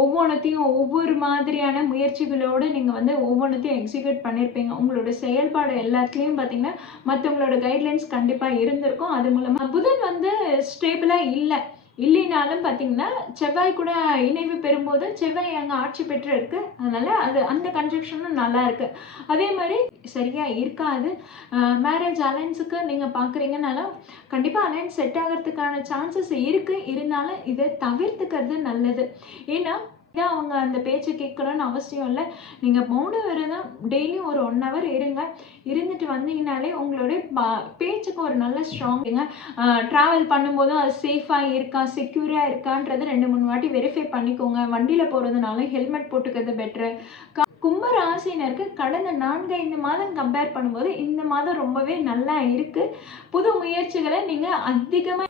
ஒவ்வொன்றத்தையும் ஒவ்வொரு மாதிரியான முயற்சிகளோடு நீங்கள் வந்து ஒவ்வொன்றத்தையும் எக்ஸிக்யூட் பண்ணியிருப்பீங்க உங்களோட செயல்பாடு எல்லாத்துலேயும் பார்த்தீங்கன்னா மற்றவங்களோட கைட்லைன்ஸ் கண்டிப்பாக இருந்திருக்கும். அது மூலமாக புதன் வந்து ஸ்டேபிளாக இல்லை. இல்லைனாலும் பார்த்தீங்கன்னா செவ்வாய் கூட இணைவு பெறும்போது செவ்வாய் அங்கே ஆட்சி பெற்று இருக்கு அதனால அது அந்த கன்ஜெக்ஷனும் நல்லா இருக்கு. அதே மாதிரி சரியா இருக்காது. மேரேஜ் அலைன்ஸுக்கு நீங்கள் பார்க்குறீங்கனாலும் கண்டிப்பாக அலைன்ஸ் செட் ஆகிறதுக்கான சான்சஸ் இருக்கு. இருந்தாலும் இதை தவிர்த்துக்கிறது நல்லது. ஏன்னா இதான் அவங்க அந்த பேச்சை கேட்கணும்னு அவசியம் இல்லை? நீங்கள் மௌன விரதம் டெய்லியும் ஒரு ஒன் ஹவர் இருங்க. இருந்துட்டு வந்தீங்கனாலே உங்களுடைய பேச்சுக்கு ஒரு நல்ல ஸ்ட்ராங்குங்க ட்ராவல் பண்ணும்போதும் அது சேஃபாக இருக்கா செக்யூராக இருக்கான்றது ரெண்டு மூணு வாட்டி வெரிஃபை பண்ணிக்கோங்க. வண்டியில் போகிறதுனால ஹெல்மெட் போட்டுக்கிறது பெட்ரு கும்ப ராசினருக்கு கடந்த நான்கு ஐந்து மாதம் கம்பேர் பண்ணும்போது இந்த மாதம் ரொம்பவே நல்லா இருக்குது புது முயற்சிகளை நீங்கள் அதிகமாக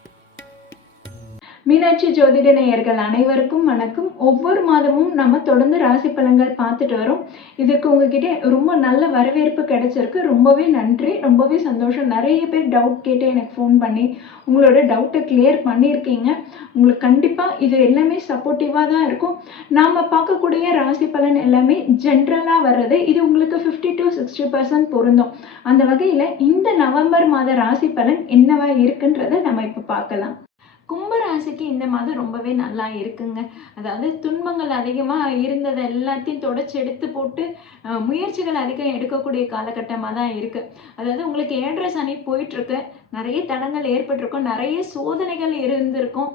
மீனாட்சி ஜோதிட நேயர்கள் அனைவருக்கும் வணக்கம். ஒவ்வொரு மாதமும் நம்ம தொடர்ந்து ராசி பலன்கள் பார்த்துட்டு வரோம். இதுக்கு உங்ககிட்ட ரொம்ப நல்ல வரவேற்பு கிடைச்சிருக்கு. ரொம்பவே நன்றி. ரொம்பவே சந்தோஷம். நிறைய பேர் டவுட் கேட்டு எனக்கு ஃபோன் பண்ணி உங்களோட டவுட்டை கிளியர் பண்ணியிருக்கீங்க. உங்களுக்கு கண்டிப்பாக இது எல்லாமே சப்போர்ட்டிவாக தான் இருக்கும். நாம் பார்க்கக்கூடிய ராசி பலன் எல்லாமே ஜென்ரலாக வர்றது இது உங்களுக்கு ஃபிஃப்டி டு சிக்ஸ்டி பர்சன்ட் பொருந்தும். அந்த வகையில் இந்த நவம்பர் மாத ராசி பலன் என்னவா இருக்குன்றதை நம்ம இப்போ பார்க்கலாம். ராசிக்கு இந்த மாதம் ரொம்பவே நல்லா இருக்குங்க. அதாவது துன்பங்கள் அதிகமாக இருந்ததை எல்லாத்தையும் தொடச்சி எடுத்து போட்டு முயற்சிகள் அதிகம் எடுக்கக்கூடிய காலகட்டமாக தான் இருக்குது அதாவது உங்களுக்கு ஏழரை சனி போயிட்டுருக்கு. நிறைய தடங்கள் ஏற்பட்டிருக்கும். நிறைய சோதனைகள் இருந்திருக்கும்.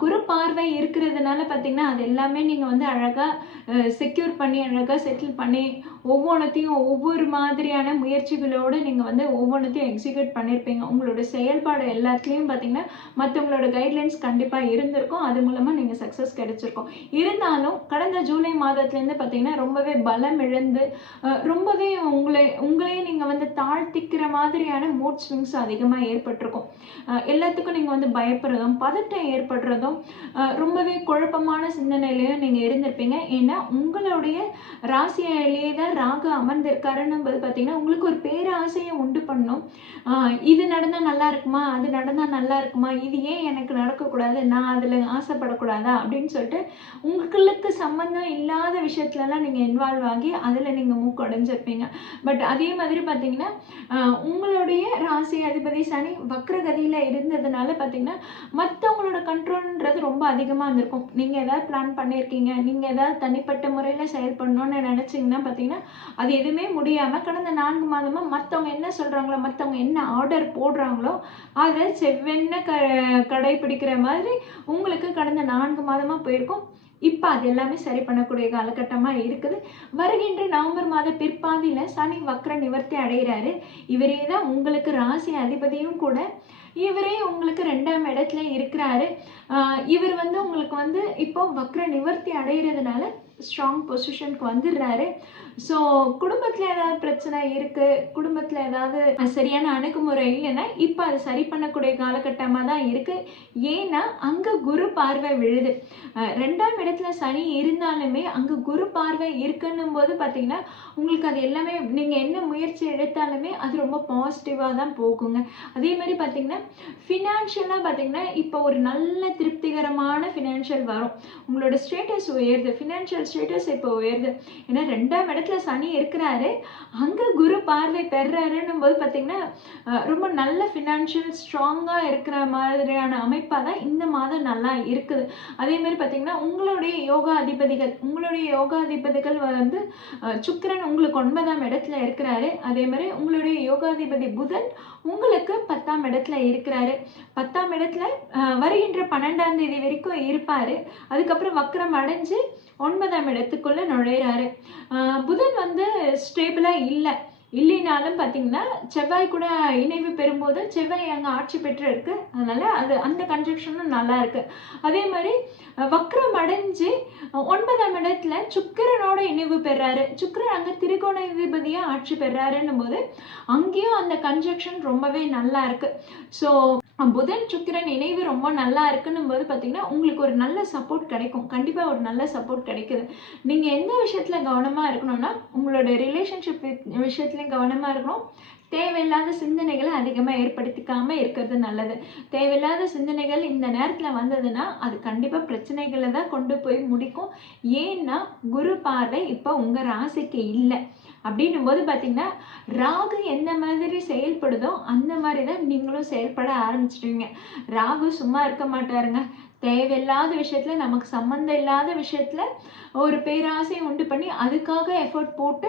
குறு பார்வை இருக்கிறதுனால பார்த்தீங்கன்னா அது எல்லாமே நீங்கள் வந்து அழகாக செக்யூர் பண்ணி அழகாக செட்டில் பண்ணி ஒவ்வொன்றத்தையும் ஒவ்வொரு மாதிரியான முயற்சிகளோடு நீங்கள் வந்து ஒவ்வொன்றத்தையும் எக்ஸிக்யூட் பண்ணியிருப்பீங்க உங்களோட செயல்பாடு எல்லாத்துலேயும் பார்த்தீங்கன்னா மற்றவங்களோட கைட்லைன்ஸ் கண்டிப்பாக இருந்திருக்கும். அது மூலமாக நீங்கள் சக்ஸஸ் கிடைச்சிருக்கும். இருந்தாலும் கடந்த ஜூலை மாதத்துலேருந்து பார்த்தீங்கன்னா ரொம்பவே பலம் இழந்து ரொம்பவே உங்களை உங்களையே நீங்கள் வந்து தாழ்த்திக்கிற மாதிரியான மூட் ஸ்விங்ஸ் அதிகமாக ஏற்பட்டிருக்கும். எல்லாத்துக்கும் நீங்கள் வந்து பயப்படுறதும் பதட்டம் ஏற்படுறதும் ரொம்பவே குழப்பமான சிந்தனையிலையும் நீங்கள் இருந்திருப்பீங்க. ஏன்னா உங்களுடைய ராசியிலேயே தான் ராகு அமர்ந்திருக்காருன்னு பார்த்தீங்கன்னா உங்களுக்கு ஒரு பேராசையை உண்டு பண்ணும். இது நடந்தால் நல்லா இருக்குமா? அது நடந்தால் நல்லா இருக்குமா? இது ஏன் எனக்கு நடக்கக்கூடாது? நான் அதில் ஆசைப்படக்கூடாதா? அப்படின்னு சொல்லிட்டு உங்களுக்கு சம்மந்தம் இல்லாத விஷயத்துலலாம் நீங்கள் இன்வால்வ் ஆகி அதில் நீங்கள் மூக்கடைஞ்சிருப்பீங்க. பட் அதே மாதிரி பார்த்தீங்கன்னா பார்த்தீங்கன்னா உங்களுடைய ராசி அதிபதி சனி வக்ரகதியில் இருந்ததுனால பார்த்தீங்கன்னா மற்றவங்களோட கண்ட்ரோல்ன்றது ரொம்ப அதிகமாக இருந்திருக்கும் நீங்கள் ஏதாவது பிளான் பண்ணியிருக்கீங்க நீங்கள் ஏதாவது தனிப்பட்ட முறையில் செயல்படணும்னு நினச்சிங்கன்னா பார்த்தீங்கன்னா அது எதுவுமே முடியாமல் கடந்த நான்கு மாதமாக மற்றவங்க என்ன சொல்கிறாங்களோ மற்றவங்க என்ன ஆர்டர் போடுறாங்களோ அதை செவ்வெண்ண க கடைபிடிக்கிற மாதிரி உங்களுக்கு கடந்த நான்கு மாதமாக போயிருக்கும். இப்போ அது எல்லாமே சரி பண்ணக்கூடிய காலகட்டமாக இருக்குது. வருகின்ற நவம்பர் மாத பிற்பாதியில் சனி வக்ர நிவர்த்தி அடைகிறாரு. இவரே தான் உங்களுக்கு ராசி அதிபதியும் கூட. இவரே உங்களுக்கு ரெண்டாம் இடத்துல இருக்கிறாரு. இவர் வந்து உங்களுக்கு வந்து இப்போ வக்ர நிவர்த்தி அடைகிறதுனால ஸ்ட்ராங் பொசிஷனுக்கு வந்துடுறாரு. ஸோ குடும்பத்தில் ஏதாவது பிரச்சனை இருக்குது குடும்பத்தில் ஏதாவது சரியான அணுகுமுறை இல்லைன்னா இப்போ அதை சரி பண்ணக்கூடிய காலகட்டமாக தான் இருக்குது ஏன்னா அங்கே குரு பார்வை விழுது. ரெண்டாம் இடத்துல சனி இருந்தாலுமே அங்கே குரு பார்வை இருக்குன்னும் போது பார்த்தீங்கன்னா உங்களுக்கு அது எல்லாமே நீங்கள் என்ன முயற்சி எடுத்தாலுமே அது ரொம்ப பாசிட்டிவாக தான் போகுங்க. அதே மாதிரி பார்த்தீங்கன்னா ஃபினான்ஷியலாக பார்த்தீங்கன்னா இப்போ ஒரு நல்ல திருப்திகரமான ஃபினான்ஷியல் வரும். உங்களோட ஸ்டேட்டஸ் உயருது. ஃபினான்ஷியல் ஸ்டேட்டஸ் இப்போ உயருது. ஏன்னா ரெண்டாம் இடத்துல சனி இருக்கிறாரு. அங்கே குரு பார்வை பெறாருன்னும் போது பார்த்தீங்கன்னா ரொம்ப நல்ல ஃபினான்ஷியல் ஸ்ட்ராங்காக இருக்கிற மாதிரியான அமைப்பாக தான் இந்த மாதம் நல்லா இருக்குது. அதே மாதிரி பார்த்தீங்கன்னா உங்களுடைய யோகா அதிபதிகள் உங்களுடைய யோகா அதிபதிகள் வந்து சுக்கரன் உங்களுக்கு ஒன்பதாம் இடத்துல இருக்கிறாரு. அதே மாதிரி உங்களுடைய யோகாதிபதி புதன் உங்களுக்கு பத்தாம் இடத்துல இருக்கிறாரு. பத்தாம் இடத்துல வருகின்ற பன்னெண்டாம் தேதி வரைக்கும் இருப்பார். அதுக்கப்புறம் வக்ரம் அடைஞ்சு ஒன்பதாம் இடத்துக்குள்ள நுழையிறாரு. புதன் வந்து ஸ்டேபிளாக இல்லை. இல்லைனாலும் பார்த்தீங்கன்னா செவ்வாய் கூட இணைவு பெறும்போது செவ்வாய் அங்கே ஆட்சி பெற்று இருக்கு அதனால அது அந்த கன்ஜெக்ஷனும் நல்லா இருக்கு. அதே மாதிரி வக்ரம் அடைஞ்சு ஒன்பதாம் இடத்துல சுக்கரனோட இணைவு பெறாரு. சுக்கிரன் அங்கே திரிகோண அதிபதியாக ஆட்சி பெறாருன்னும் போது அங்கேயும் அந்த கன்ஜெக்ஷன் ரொம்பவே நல்லா இருக்கு. ஸோ புதன் சுக்கிரன் இணைவு ரொம்ப நல்லா இருக்குன்னும் போது பார்த்தீங்கன்னா உங்களுக்கு ஒரு நல்ல சப்போர்ட் கிடைக்கும். கண்டிப்பாக ஒரு நல்ல சப்போர்ட் கிடைக்குது. நீங்கள் எந்த விஷயத்தில் கவனமாக இருக்கணும்னா உங்களோட ரிலேஷன்ஷிப் விஷயத்துலையும் கவனமாக இருக்கணும். தேவையில்லாத சிந்தனைகளை அதிகமாக ஏற்படுத்திக்காமல் இருக்கிறது நல்லது. தேவையில்லாத சிந்தனைகள் இந்த நேரத்தில் வந்ததுன்னா அது கண்டிப்பாக பிரச்சனைகளை தான் கொண்டு போய் முடிக்கும். ஏன்னா குரு பார்வை இப்போ உங்கள் ராசிக்கு இல்லை. அப்படின்னும் போது பார்த்தீங்கன்னா ராகு எந்த மாதிரி செயல்படுதோ அந்த மாதிரி தான் நீங்களும் செயல்பட ஆரம்பிச்சிடுவீங்க ராகு சும்மா இருக்க மாட்டாருங்க. தேவையில்லாத விஷயத்தில் நமக்கு சம்மந்தம் இல்லாத விஷயத்தில் ஒரு பேராசையை உண்டு பண்ணி அதுக்காக எஃபர்ட் போட்டு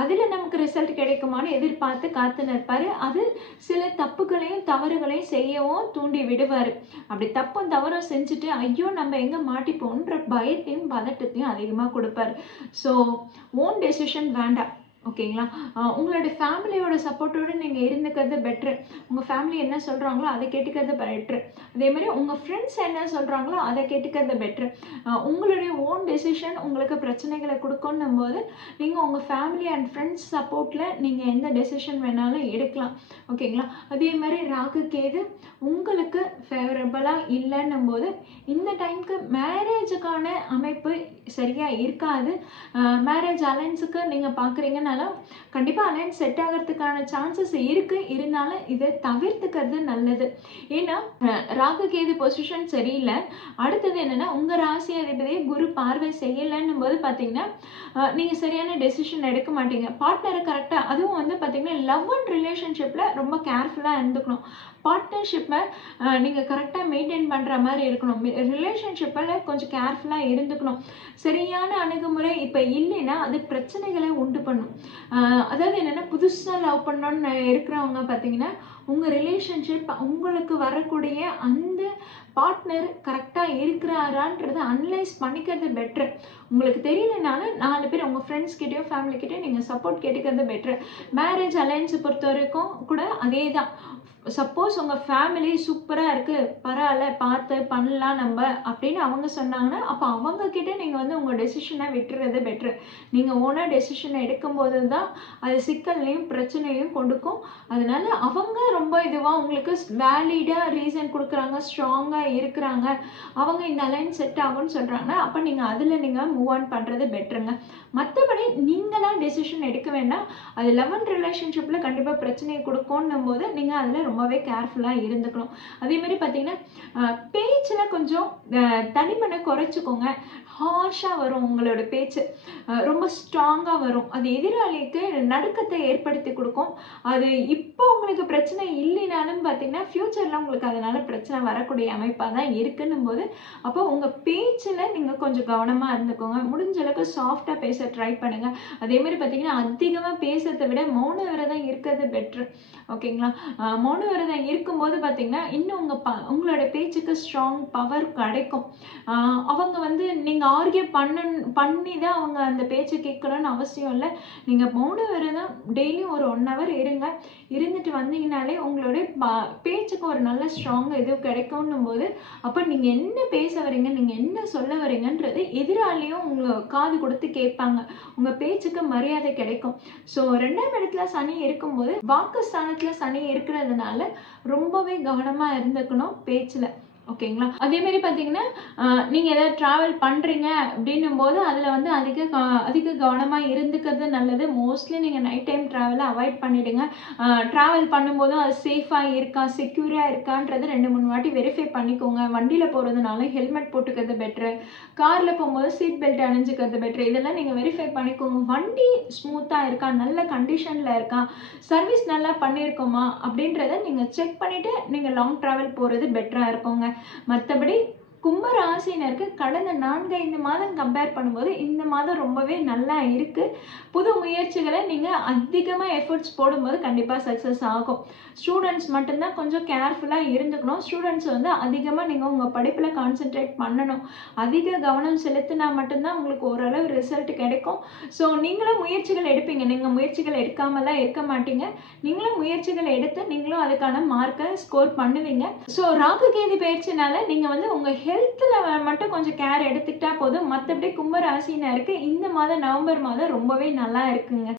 அதில் நமக்கு ரிசல்ட் கிடைக்குமான்னு எதிர்பார்த்து காத்து நிற்பார். அது சில தப்புகளையும் தவறுகளையும் செய்யவும் தூண்டி விடுவார். அப்படி தப்பும் தவறும் செஞ்சுட்டு ஐயோ நம்ம எங்கே மாட்டிப்போன்ற பயத்தையும் பதட்டத்தையும் அதிகமாக கொடுப்பாரு. ஸோ ஓன் டெசிஷன் வேண்டாம். ஓகேங்களா? உங்களோட ஃபேமிலியோட சப்போர்ட்டோடு நீங்கள் இருந்துக்கிறது பெட்ரு உங்கள் ஃபேமிலி என்ன சொல்கிறாங்களோ அதை கேட்டுக்கிறது பெட்ரு அதே மாதிரி உங்கள் ஃப்ரெண்ட்ஸ் என்ன சொல்கிறாங்களோ அதை கேட்டுக்கிறது பெட்ரு உங்களுடைய ஓன் டெசிஷன் உங்களுக்கு பிரச்சனைகளை கொடுக்கணும் போது நீங்கள் உங்கள் ஃபேமிலி அண்ட் ஃப்ரெண்ட்ஸ் சப்போர்ட்டில் நீங்கள் எந்த டெசிஷன் வேணாலும் எடுக்கலாம். ஓகேங்களா? அதே மாதிரி ராகு கேது உங்களுக்கு ஃபேவரபுளாக இல்லைன்னும் போது இந்த டைம்க்கு மேரேஜுக்கான அமைப்பு சரியாக இருக்காது. மேரேஜ் அலைன்ஸுக்கு நீங்கள் பார்க்குறீங்கனாலும் கண்டிப்பாக அலையன்ஸ் செட் ஆகிறதுக்கான சான்சஸ் இருக்குது இருந்தாலும் இதை தவிர்த்துக்கிறது நல்லது. ஏன்னா ராகு கேது பொசிஷன் சரியில்லை. அடுத்தது என்னென்னா உங்கள் ராசி அதிபதியை குரு பார்வை செய்யலைன்னும் போது பார்த்தீங்கன்னா நீங்கள் சரியான டெசிஷன் எடுக்க மாட்டீங்க. பார்ட்னரை கரெக்டாக அதுவும் வந்து பார்த்தீங்கன்னா லவ் அண்ட் ரிலேஷன்ஷிப்பில் ரொம்ப கேர்ஃபுல்லாக இருந்துக்கணும். பார்ட்னர்ஷிப்பை நீங்கள் கரெக்டாக மெயின்டைன் பண்ணுற மாதிரி இருக்கணும். ரிலேஷன்ஷிப்பில் கொஞ்சம் கேர்ஃபுல்லாக இருந்துக்கணும். சரியான அணுகுமுறை இப்போ இல்லைன்னா அது பிரச்சனைகளை உண்டு பண்ணும். அதாவது என்னென்னா புதுசாக லவ் பண்ணணும்னு இருக்கிறவங்க பார்த்தீங்கன்னா உங்கள் ரிலேஷன்ஷிப் உங்களுக்கு வரக்கூடிய அந்த பார்ட்னர் கரெக்டாக இருக்கிறாரான்றதை அனலைஸ் பண்ணிக்கிறது பெட்ரு உங்களுக்கு தெரியலனாலும் நாலு பேர் உங்கள் ஃப்ரெண்ட்ஸ் கிட்டயோ ஃபேமிலி நீங்கள் சப்போர்ட் கேட்டுக்கிறது பெட்ரு மேரேஜ் அலைன்ஸை பொறுத்த வரைக்கும் கூட அதே தான் சப்போஸ் உங்கள் ஃபேமிலி சூப்பராக இருக்குது பரவாயில்ல பார்த்து பண்ணலாம் நம்ம அப்படின்னு அவங்க சொன்னாங்கன்னா அப்போ அவங்க கிட்ட நீங்கள் வந்து உங்கள் டெசிஷனை விட்டுறது பெட்ரு நீங்கள் ஓனாக டெசிஷனை எடுக்கும்போது தான் அது சிக்கல்லையும் பிரச்சனையும் கொடுக்கும். அதனால அவங்க ரொம்ப இதுவாக உங்களுக்கு வேலிடாக ரீசன் கொடுக்குறாங்க ஸ்ட்ராங்காக இருக்கிறாங்க. அவங்க இந்த அலைன் செட் ஆகும்னு சொல்கிறாங்க அப்போ நீங்கள் அதில் நீங்கள் மூவ் ஆன் பண்ணுறது பெட்ருங்க மற்றபடி நீங்களாக டெசிஷன் எடுக்க வேண்டாம். அது லெவன் ரிலேஷன்ஷிப்பில் கண்டிப்பாக பிரச்சனையை கொடுக்கும்னும் போது நீங்கள் அதில் ரொம்பவே கேர்ஃபுல்லாக இருந்துக்கணும். அதேமாதிரி பார்த்தீங்கன்னா பேச்சில் கொஞ்சம் தனிமனை குறைச்சிக்கோங்க. ஹார்ஷாக வரும் உங்களோட பேச்சு. ரொம்ப ஸ்ட்ராங்காக வரும். அது எதிராளிக்கு நடுக்கத்தை ஏற்படுத்தி கொடுக்கும். அது இப்போ உங்களுக்கு பிரச்சனை இல்லைனாலும் பார்த்தீங்கன்னா ஃப்யூச்சரில் உங்களுக்கு அதனால் பிரச்சனை வரக்கூடிய அமைப்பாக தான் இருக்குன்னும் போது அப்போ உங்கள் பேச்சில் நீங்கள் கொஞ்சம் கவனமாக இருந்துக்கோங்க. முடிஞ்ச அளவுக்கு சாஃப்டாக பேச ட்ரை பண்ணுங்கள் அதேமாதிரி பார்த்தீங்கன்னா அதிகமாக பேசுறதை விட மௌன விரதம் இருக்கிறது பெட்ரு ஓகேங்களா மௌன மௌன விரதம் இருக்கும்போது பார்த்தீங்கன்னா இன்னும் உங்கள் ப உங்களோட பேச்சுக்கு ஸ்ட்ராங் பவர் கிடைக்கும். அவங்க வந்து நீங்கள் ஆர்கியூ பண்ண பண்ணி தான் அவங்க அந்த பேச்சை கேட்கணும்னு அவசியம் இல்லை. நீங்கள் மௌன விரதம் டெய்லியும் ஒரு ஒன் ஹவர் இருங்க. இருந்துட்டு வந்தீங்கனாலே உங்களுடைய ப- பேச்சுக்கு ஒரு நல்ல ஸ்ட்ராங் இது கிடைக்கும்னும் போது அப்போ நீங்கள் என்ன பேச வரீங்க நீங்கள் என்ன சொல்ல வரீங்கன்றது எதிராளியும் உங்களை காது கொடுத்து கேட்பாங்க. உங்கள் பேச்சுக்கு மரியாதை கிடைக்கும். ஸோ ரெண்டாம் இடத்துல சனி இருக்கும்போது வாக்குஸ்தானத்தில் சனி இருக்கிறதுனால ரொம்பவே கவனமாக இருந்துக்கணும் பேச்சில். ஓகேங்களா? அதே மாதிரி பார்த்தீங்கன்னா நீங்கள் ஏதாவது ட்ராவல் பண்ணுறீங்க அப்படின்னும் போது அதில் வந்து அதிக அதிக கவனமாக இருந்துக்கிறது நல்லது. மோஸ்ட்லி நீங்கள் நைட் டைம் ட்ராவலை அவாய்ட் பண்ணிவிடுங்க ட்ராவல் பண்ணும்போதும் அது சேஃபாக இருக்கா செக்யூராக இருக்கான்றது ரெண்டு மூணு வாட்டி வெரிஃபை பண்ணிக்கோங்க. வண்டியில் போகிறதுனால ஹெல்மெட் போட்டுக்கிறது பெட்ரு காரில் போகும்போது சீட் பெல்ட் அணிஞ்சுக்கிறது பெட்ரு இதெல்லாம் நீங்கள் வெரிஃபை பண்ணிக்கோங்க. வண்டி ஸ்மூத்தாக இருக்கா நல்ல கண்டிஷனில் இருக்கா சர்வீஸ் நல்லா பண்ணியிருக்கோமா அப்படின்றத நீங்கள் செக் பண்ணிவிட்டு நீங்கள் லாங் ட்ராவல் போகிறது பெட்டராக இருக்குங்க மற்றபடி கும்ப ராசினருக்கு கடந்த நான்கு ஐந்து மாதம் கம்பேர் பண்ணும்போது இந்த மாதம் ரொம்பவே நல்லா இருக்குது புது முயற்சிகளை நீங்கள் அதிகமாக எஃபர்ட்ஸ் போடும்போது கண்டிப்பாக சக்ஸஸ் ஆகும். ஸ்டூடெண்ட்ஸ் மட்டும்தான் கொஞ்சம் கேர்ஃபுல்லாக இருந்துக்கணும். ஸ்டூடெண்ட்ஸ் வந்து அதிகமாக நீங்கள் உங்கள் படிப்பில் கான்சென்ட்ரேட் பண்ணணும். அதிக கவனம் செலுத்தினா மட்டும்தான் உங்களுக்கு ஓரளவு ரிசல்ட் கிடைக்கும். ஸோ நீங்களும் முயற்சிகள் எடுப்பீங்க. நீங்கள் முயற்சிகள் எடுக்காமலாம் இருக்க மாட்டீங்க. நீங்களும் முயற்சிகள் எடுத்து நீங்களும் அதுக்கான மார்க்கை ஸ்கோர் பண்ணுவீங்க. ஸோ ராகு கேதி பயிற்சினால நீங்கள் வந்து உங்கள் ஹெல்த்தில் மட்டும் கொஞ்சம் கேர் எடுத்துக்கிட்டா போதும். மற்றபடி கும்பராசினா இருக்குது இந்த மாதம் நவம்பர் மாதம் ரொம்பவே நல்லா இருக்குங்க.